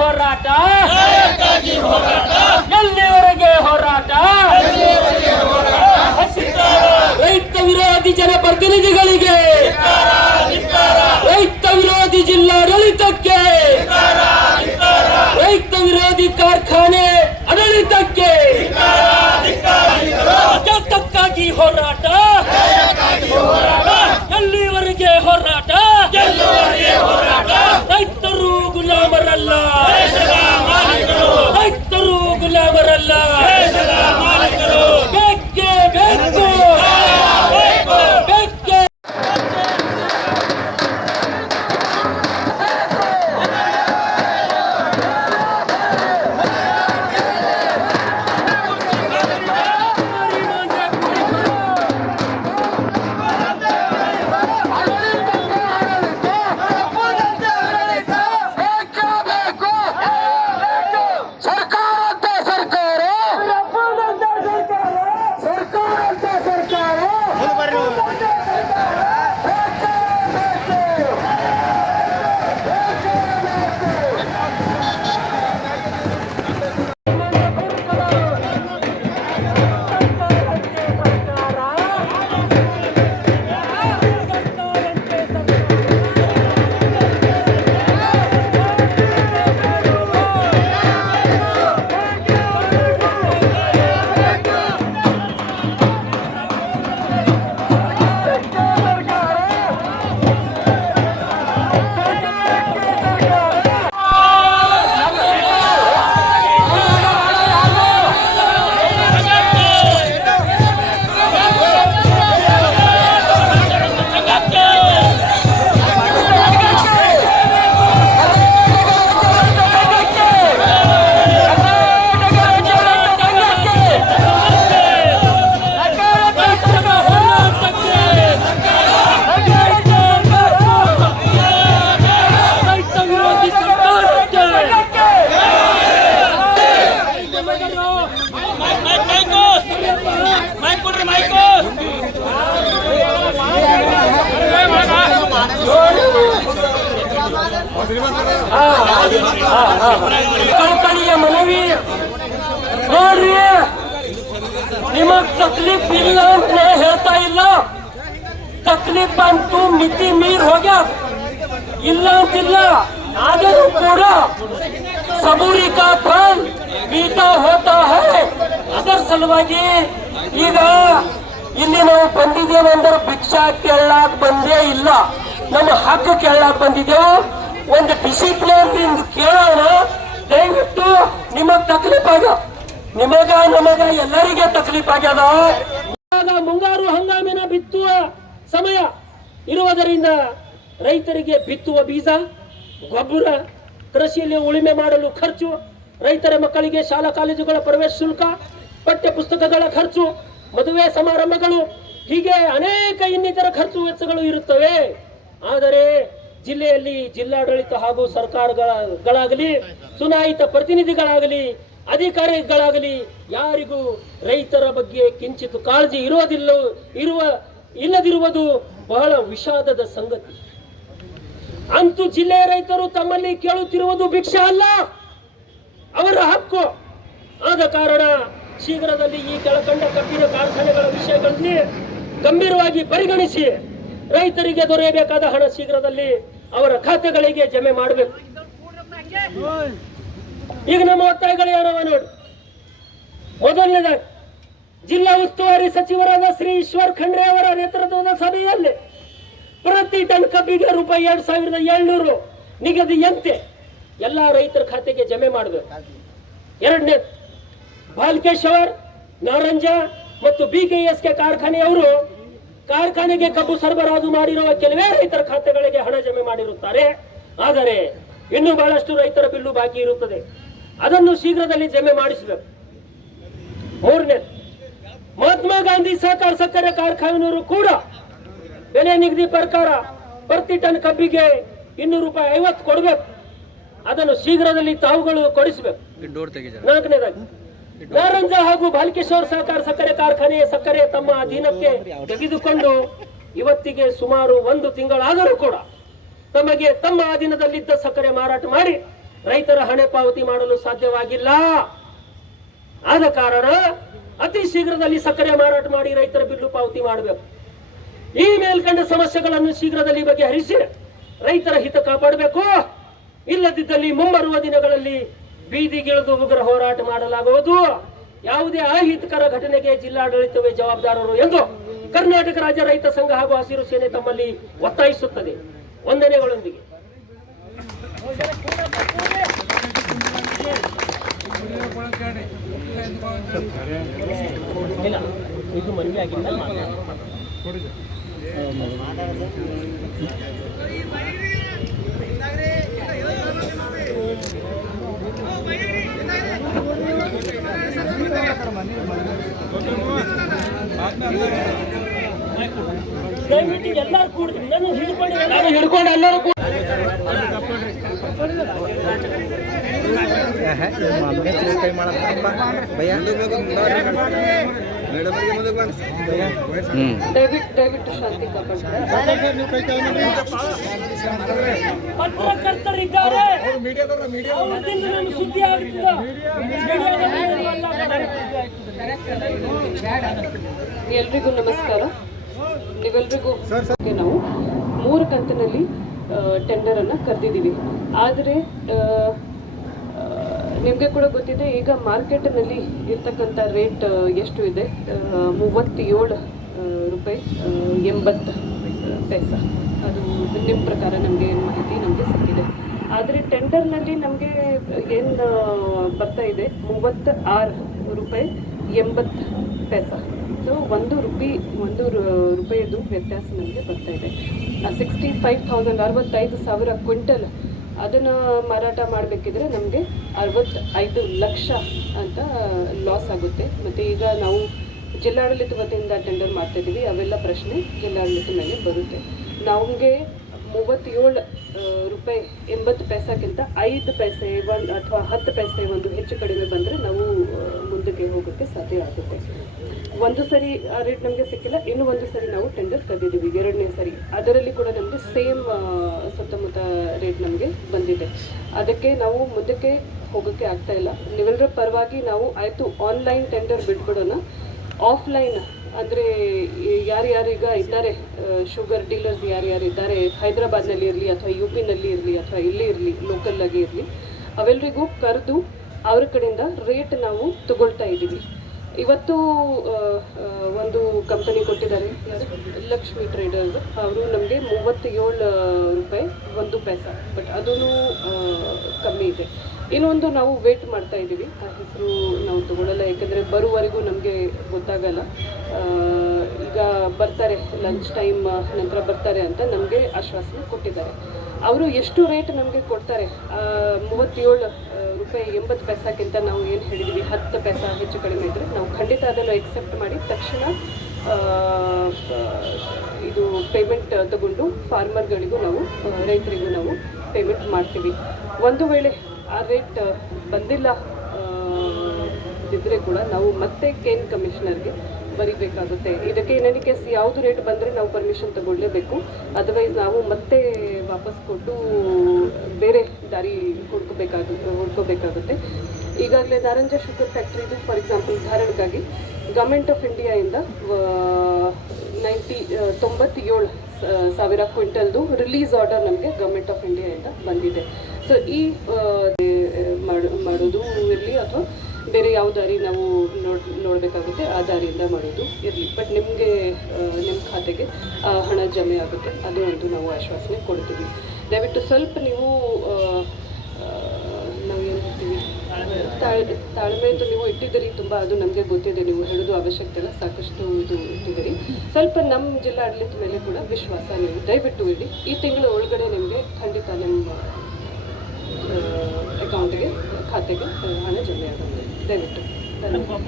ಹೋರಾಟ ಎಲ್ಲಿವರೆಗೆ ಹೋರಾಟ ರೈತ ವಿರೋಧಿ ಜನಪ್ರತಿನಿಧಿಗಳಿಗೆ ರೈತ ವಿರೋಧಿ ಜಿಲ್ಲಾಡಳಿತಕ್ಕೆ ರೈತ ವಿರೋಧಿ ಕಾರ್ಖಾನೆ ಆಡಳಿತಕ್ಕೆ ಯಾತಕ್ಕಾಗಿ ಹೋರಾಟ ಎಲ್ಲಿವರೆಗೆ ಹೋರಾಟ ರೈತರು ಗುಲಾಮರಲ್ಲ ರೈತರು ಗುಲಾಮರಲ್ಲ ಬೇಕೇ ಬೇಕು ಬೇಕೇ ಕಂಪನಿಯ ಮನವಿ ನೋಡ್ರಿ, ನಿಮಗ್ ತಕ್ಲೀಫ್ ಇಲ್ಲ ಅಂತ ಹೇಳ್ತಾ ಇಲ್ಲ. ತಕ್ಲೀಫ್ ಅಂತೂ ಮಿತಿ ಮೀರ್ ಹೋಗ್ಯ, ಇಲ್ಲ ಅಂತಿಲ್ಲ. ಆದರೂ ಕೂಡ ಸಬೂರಿ ಕಾ ಫಲ್ ಮೀಠಾ ಹೋತಾ ಹೈ. ಅದರ ಸಲುವಾಗಿ ಈಗ ಇಲ್ಲಿ ನಾವು ಬಂದಿದ್ದೇವೆಂದ್ರೆ ಭಿಕ್ಷಾ ಕೇಳಾಕ್ ಬಂದೇ ಇಲ್ಲ, ನಮ್ಮ ಹಕ್ಕು ಕೇಳಾಕ್ ಬಂದಿದ್ದೇವೆ. ಒಂದು ಡಿಸಿಪ್ಲಿನ್ ಕೇಳೋಣ. ದಯವಿಟ್ಟು ನಿಮಗ್ ತಕ್ಲೀಫ್ ಆಗ, ನಿಮಗ ನಮಗ ಎಲ್ಲರಿಗೆ ತಕ್ಲೀಫ್ ಆಗ್ಯದ. ಮುಂಗಾರು ಹಂಗಾಮಿನ ಬಿತ್ತುವ ಸಮಯ ಇರುವುದರಿಂದ ರೈತರಿಗೆ ಬಿತ್ತುವ ಬೀಜ, ಗೊಬ್ಬರ, ಕೃಷಿಯಲ್ಲಿ ಉಳುಮೆ ಮಾಡಲು ಖರ್ಚು, ರೈತರ ಮಕ್ಕಳಿಗೆ ಶಾಲಾ ಕಾಲೇಜುಗಳ ಪ್ರವೇಶ ಶುಲ್ಕ, ಪಠ್ಯ ಪುಸ್ತಕಗಳ ಖರ್ಚು, ಮದುವೆ ಸಮಾರಂಭಗಳು, ಹೀಗೆ ಅನೇಕ ಇನ್ನಿತರ ಖರ್ಚು ವೆಚ್ಚಗಳು ಇರುತ್ತವೆ. ಆದರೆ ಜಿಲ್ಲೆಯಲ್ಲಿ ಜಿಲ್ಲಾಡಳಿತ ಹಾಗೂ ಸರ್ಕಾರಗಳಾಗಲಿ, ಚುನಾಯಿತ ಪ್ರತಿನಿಧಿಗಳಾಗಲಿ, ಅಧಿಕಾರಿಗಳಾಗಲಿ ಯಾರಿಗೂ ರೈತರ ಬಗ್ಗೆ ಕಿಂಚಿತ್ ಕಾಳಜಿ ಇಲ್ಲದಿರುವುದು ಬಹಳ ವಿಷಾದದ ಸಂಗತಿ. ಅಂತೂ ಜಿಲ್ಲೆಯ ರೈತರು ತಮ್ಮಲ್ಲಿ ಕೇಳುತ್ತಿರುವುದು ಭಿಕ್ಷೆ ಅಲ್ಲ, ಅವರ ಹಕ್ಕು. ಆದ ಕಾರಣ ಶೀಘ್ರದಲ್ಲಿ ಈ ಕೆಳಕಂಡ ಕಬ್ಬಿನ ಕಾರ್ಖಾನೆಗಳ ವಿಷಯಗಳಲ್ಲಿ ಗಂಭೀರವಾಗಿ ಪರಿಗಣಿಸಿ ರೈತರಿಗೆ ದೊರೆಯಬೇಕಾದ ಹಣ ಶೀಘ್ರದಲ್ಲಿ ಅವರ ಖಾತೆಗಳಿಗೆ ಜಮೆ ಮಾಡಬೇಕು. ಈಗ ನಮ್ಮ ಒತ್ತಾಯಗಳು ಏನವ ನೋಡಿ. ಮೊದಲನೇದಾಗಿ ಜಿಲ್ಲಾ ಉಸ್ತುವಾರಿ ಸಚಿವರಾದ ಶ್ರೀ ಈಶ್ವರ್ ಖಂಡ್ರೆ ಅವರ ನೇತೃತ್ವದ ಸಭೆಯಲ್ಲಿ ಪ್ರತಿ ಟನ್ ಕಬ್ಬಿಗೆ ರೂಪಾಯಿ 2700 ನಿಗದಿಯಂತೆ ಎಲ್ಲಾ ರೈತರ ಖಾತೆಗೆ ಜಮೆ ಮಾಡಬೇಕು. ಎರಡನೇ, ಬಾಲ್ಕೇಶ್ವರ್, ನಾರಂಜ ಮತ್ತು BKSK ಕಾರ್ಖಾನೆಯವರು ಕಾರ್ಖಾನೆಗೆ ಕಬ್ಬು ಸರಬರಾಜು ಮಾಡಿರುವ ಕೆಲವೇ ರೈತರ ಖಾತೆಗಳಿಗೆ ಹಣ ಜಮೆ ಮಾಡಿರುತ್ತಾರೆ. ಆದರೆ ಇನ್ನೂ ಬಹಳಷ್ಟು ರೈತರ ಬಿಲ್ಲು ಬಾಕಿ ಇರುತ್ತದೆ, ಅದನ್ನು ಶೀಘ್ರದಲ್ಲಿ ಜಮೆ ಮಾಡಿಸಬೇಕು. ಮೂರನೇ, ಮಹಾತ್ಮ ಗಾಂಧಿ ಸಹಕಾರ ಸಕ್ಕರೆ ಕಾರ್ಖಾನೆಯವರು ಕೂಡ ಬೆಲೆ ನಿಗದಿ ಪ್ರಕಾರ ಪ್ರತಿ ಟನ್ ಕಬ್ಬಿಗೆ 200 ರೂಪಾಯಿ 50 ಕೊಡಬೇಕು. ಅದನ್ನು ಶೀಘ್ರದಲ್ಲಿ ತಾವುಗಳು ಕೊಡಿಸಬೇಕು. ನಾಲ್ಕನೇದಾಗಿ, ನಾರಂಜ ಹಾಗೂ ಬಾಲ್ಕೇಶ್ವರ ಸಹಕಾರ ಸಕ್ಕರೆ ಕಾರ್ಖಾನೆಯ ಸಕ್ಕರೆ ತಮ್ಮ ಅಧೀನಕ್ಕೆ ತೆಗೆದುಕೊಂಡು ಇವತ್ತಿಗೆ ಸುಮಾರು 1 ತಿಂಗಳಾದರೂ ಕೂಡ ತಮಗೆ ತಮ್ಮ ಅಧೀನದಲ್ಲಿದ್ದ ಸಕ್ಕರೆ ಮಾರಾಟ ಮಾಡಿ ರೈತರ ಹಣೆ ಪಾವತಿ ಮಾಡಲು ಸಾಧ್ಯವಾಗಿಲ್ಲ. ಆದ ಕಾರಣ ಅತಿ ಶೀಘ್ರದಲ್ಲಿ ಸಕ್ಕರೆ ಮಾರಾಟ ಮಾಡಿ ರೈತರ ಬಿಲ್ಲು ಪಾವತಿ ಮಾಡಬೇಕು. ಈ ಮೇಲ್ಕಂಡ ಸಮಸ್ಯೆಗಳನ್ನು ಶೀಘ್ರದಲ್ಲಿ ಬಗೆಹರಿಸಿ ರೈತರ ಹಿತ ಕಾಪಾಡಬೇಕು. ಇಲ್ಲದಿದ್ದಲ್ಲಿ ಮುಂಬರುವ ದಿನಗಳಲ್ಲಿ ಬೀದಿಗಿಳಿದು ಉಗ್ರ ಹೋರಾಟ ಮಾಡಲಾಗುವುದು. ಯಾವುದೇ ಅಹಿತಕರ ಘಟನೆಗೆ ಜಿಲ್ಲಾಡಳಿತವೇ ಜವಾಬ್ದಾರರು ಎಂದು ಕರ್ನಾಟಕ ರಾಜ್ಯ ರೈತ ಸಂಘ ಹಾಗೂ ಹಸಿರು ಸೇನೆ ತಮ್ಮಲ್ಲಿ ಒತ್ತಾಯಿಸುತ್ತದೆ. ವಂದನೆಗಳೊಂದಿಗೆ ಇದು ಮನವಿ ಆಗಿಲ್ಲ. ದಯವಿಟ್ಟು ಎಲ್ಲರೂ ಕೂಡ ನಾನು ಹಿಡ್ಕೊಂಡು ಎಲ್ಲರೂ ಕೂಡ ದಯವಿಟ್ಟು ಶಾಂತಿ ಪತ್ರಕರ್ತರಿದ್ದಾರೆ. ಸುದ್ದಿ ಎಲ್ರಿಗೂ ನಮಸ್ಕಾರ. ನೀವೆಲ್ರಿಗೂ ನಾವು 3 ಕಂತಿನಲ್ಲಿ ಟೆಂಡರ್ ಅನ್ನ ಕರೆದಿದ್ದೀವಿ. ಆದರೆ ನಿಮಗೆ ಕೂಡ ಗೊತ್ತಿದೆ, ಈಗ ಮಾರ್ಕೆಟ್ನಲ್ಲಿ ಇರ್ತಕ್ಕಂಥ ರೇಟ್ ಎಷ್ಟು ಇದೆ? 37 ರೂಪಾಯಿ 80 ಪೈಸೆ. ಅದು ನಿಮ್ಮ ಪ್ರಕಾರ ನಮಗೆ ಮಾಹಿತಿ ನಮಗೆ ಸಿಕ್ಕಿದೆ. ಆದರೆ ಟೆಂಡರ್ನಲ್ಲಿ ನಮಗೆ ಏನು ಬರ್ತಾ ಇದೆ 36 ರೂಪಾಯಿ 80 ಪೈಸೆ. ಸೊ 1 ರೂಪಾಯಿದು ವ್ಯತ್ಯಾಸ ನಮಗೆ ಬರ್ತಾ ಇದೆ. 65,000 ಕ್ವಿಂಟಲ್ ಅದನ್ನು ಮಾರಾಟ ಮಾಡಬೇಕಿದ್ರೆ ನಮಗೆ 65 ಲಕ್ಷ ಅಂತ ಲಾಸ್ ಆಗುತ್ತೆ. ಮತ್ತು ಈಗ ನಾವು ಜಿಲ್ಲಾಡಳಿತ ವತಿಯಿಂದ ಟೆಂಡರ್ ಮಾಡ್ತಾಯಿದ್ದೀವಿ. ಅವೆಲ್ಲ ಪ್ರಶ್ನೆ ಜಿಲ್ಲಾಡಳಿತ ಮೇಲೆ ಬರುತ್ತೆ. ನಮಗೆ 37 ರೂಪಾಯಿ 80 ಪೈಸೆಗಿಂತ 5 ಪೈಸೆ ಅಥವಾ 10 ಪೈಸೆ ಒಂದು ಹೆಚ್ಚು ಕಡಿಮೆ ಬಂದರೆ ನಾವು ಮುಂದಕ್ಕೆ ಹೋಗೋಕ್ಕೆ ಸಾಧ್ಯ ಆಗುತ್ತೆ. ಒಂದು ಸರಿ ಆ ರೇಟ್ ನಮಗೆ ಸಿಕ್ಕಿಲ್ಲ, ಇನ್ನು ಒಂದು ಸರಿ ನಾವು ಟೆಂಡರ್ ಕರೆದಿದ್ದೀವಿ 2ನೇ ಸರಿ. ಅದರಲ್ಲಿ ಕೂಡ ನಮಗೆ ಸೇಮ್ ಸುತ್ತಮುತ್ತ ರೇಟ್ ನಮಗೆ ಬಂದಿದೆ. ಅದಕ್ಕೆ ನಾವು ಮುಂದಕ್ಕೆ ಹೋಗೋಕ್ಕೆ ಆಗ್ತಾ ಇಲ್ಲ. ನೀವೆಲ್ಲರ ಪರವಾಗಿ ನಾವು ಆಯಿತು ಆನ್ಲೈನ್ ಟೆಂಡರ್ ಬಿಟ್ಬಿಡೋಣ, ಆಫ್ಲೈನ್ ಅಂದರೆ ಯಾರ್ಯಾರೀಗ ಇದ್ದಾರೆ ಶುಗರ್ ಡೀಲರ್ಸ್ ಯಾರ್ಯಾರು ಇದ್ದಾರೆ ಹೈದರಾಬಾದ್ನಲ್ಲಿ ಇರಲಿ ಅಥವಾ UP-ನಲ್ಲಿ ಇರಲಿ ಅಥವಾ ಇಲ್ಲಿ ಇರಲಿ ಲೋಕಲ್ಲಾಗಿ ಇರಲಿ, ಅವೆಲ್ಲರಿಗೂ ಕರೆದು ಅವ್ರ ಕಡೆಯಿಂದ ರೇಟ್ ನಾವು ತಗೊಳ್ತಾ ಇದ್ದೀವಿ. ಇವತ್ತು ಒಂದು ಕಂಪನಿ ಕೊಟ್ಟಿದ್ದಾರೆ, ಲಕ್ಷ್ಮಿ ಟ್ರೇಡರ್ಸ್. ಅವರು ನಮಗೆ 37 ರೂಪಾಯಿ 1 ಪೈಸೆ, ಬಟ್ ಅದೂ ಕಮ್ಮಿ ಇದೆ. ಇನ್ನೊಂದು ನಾವು ವೇಟ್ ಮಾಡ್ತಾ ಇದ್ದೀವಿ. ಆ ಹೆಸರು ನಾವು ತಗೊಳ್ಳಲ್ಲ, ಯಾಕೆಂದರೆ ಬರುವವರೆಗೂ ನಮಗೆ ಗೊತ್ತಾಗಲ್ಲ. ಈಗ ಬರ್ತಾರೆ, ಲಂಚ್ ಟೈಮ್ ನಂತರ ಬರ್ತಾರೆ ಅಂತ ನಮಗೆ ಆಶ್ವಾಸನೆ ಕೊಟ್ಟಿದ್ದಾರೆ. ಅವರು ಎಷ್ಟು ರೇಟ್ ನಮಗೆ ಕೊಡ್ತಾರೆ, 37 ರೂಪಾಯಿ 80 ಪೈಸೆಗಿಂತ ನಾವು ಏನು ಹೇಳಿದ್ದೀವಿ 10 ಪೈಸೆ ಹೆಚ್ಚು ಕಡಿಮೆ ಇದ್ದರೆ ನಾವು ಖಂಡಿತ ಅದನ್ನು ಎಕ್ಸೆಪ್ಟ್ ಮಾಡಿ ತಕ್ಷಣ ಇದು ಪೇಮೆಂಟ್ ತಗೊಂಡು ಫಾರ್ಮರ್ಗಳಿಗೂ ನಾವು ರೈತರಿಗೂ ನಾವು ಪೇಮೆಂಟ್ ಮಾಡ್ತೀವಿ. ಒಂದು ವೇಳೆ ಆ ರೇಟ್ ಬಂದಿಲ್ಲ ಇದ್ದರೆ ಕೂಡ ನಾವು ಮತ್ತೆ ಕೇನ್ ಕಮಿಷನರ್ಗೆ ಬರೀಬೇಕಾಗುತ್ತೆ. ಇದಕ್ಕೆ ಇನ್ ಎನಿ ಕೇಸ್ ಯಾವುದು ರೇಟ್ ಬಂದರೆ ನಾವು ಪರ್ಮಿಷನ್ ತಗೊಳ್ಳೇಬೇಕು. ಅದರ್ವೈಸ್ ನಾವು ಮತ್ತೆ ವಾಪಸ್ ಕೊಟ್ಟು ಬೇರೆ ದಾರಿ ಹುಡ್ಕೋಬೇಕಾಗುತ್ತೆ. ಈಗಾಗಲೇ ನಾರಂಜ ಶುಗರ್ ಫ್ಯಾಕ್ಟ್ರಿದು ಫಾರ್ ಎಕ್ಸಾಂಪಲ್ ಉದಾಹರಣೆಗಾಗಿ ಗೌರ್ಮೆಂಟ್ ಆಫ್ ಇಂಡಿಯಾಯಿಂದ 97,000 ಕ್ವಿಂಟಲ್ದು ರಿಲೀಸ್ ಆರ್ಡರ್ ನಮಗೆ ಗೌರ್ಮೆಂಟ್ ಆಫ್ ಇಂಡಿಯಾದಿಂದ ಬಂದಿದೆ. ಸೊ ಈ ಮಾಡೋದು ಇರಲಿ ಅಥವಾ ಬೇರೆ ಯಾವ ದಾರಿ ನಾವು ನೋಡಬೇಕಾಗುತ್ತೆ, ಆ ದಾರಿಯಿಂದ ಮಾಡೋದು ಇರಲಿ. ಬಟ್ ನಿಮಗೆ ನಿಮ್ಮ ಖಾತೆಗೆ ಹಣ ಜಮೆ ಆಗುತ್ತೆ, ಅದು ಒಂದು ನಾವು ಆಶ್ವಾಸನೆ ಕೊಡ್ತೀವಿ. ದಯವಿಟ್ಟು ಸ್ವಲ್ಪ ನೀವು ನಾವು ಏನು ಹೇಳ್ತೀವಿ ತಾಳ್ಮೆಯಿಂದ ನೀವು ಇಟ್ಟಿದ್ದೀರಿ ತುಂಬ, ಅದು ನಮಗೆ ಗೊತ್ತಿದೆ. ನೀವು ಹೇಳೋದು ಅವಶ್ಯಕತೆ ಇಲ್ಲ, ಸಾಕಷ್ಟು ಇದು ಇಟ್ಟಿದ್ದೀರಿ. ಸ್ವಲ್ಪ ನಮ್ಮ ಜಿಲ್ಲಾಡಳಿತ ಮೇಲೆ ಕೂಡ ವಿಶ್ವಾಸ ನೀವು ದಯವಿಟ್ಟು ಇಡಿ. ಈ ತಿಂಗಳ ಒಳಗಡೆ ನಿಮಗೆ ಖಂಡಿತ ನಿಮ್ಮ ಅಕೌಂಟ್ಗೆ ಖಾತೆಗೆ ಹಣ ಜಮೆ ಆಗುತ್ತೆ. ದಯವಿಟ್ಟು ಧನ್ಯವಾದ.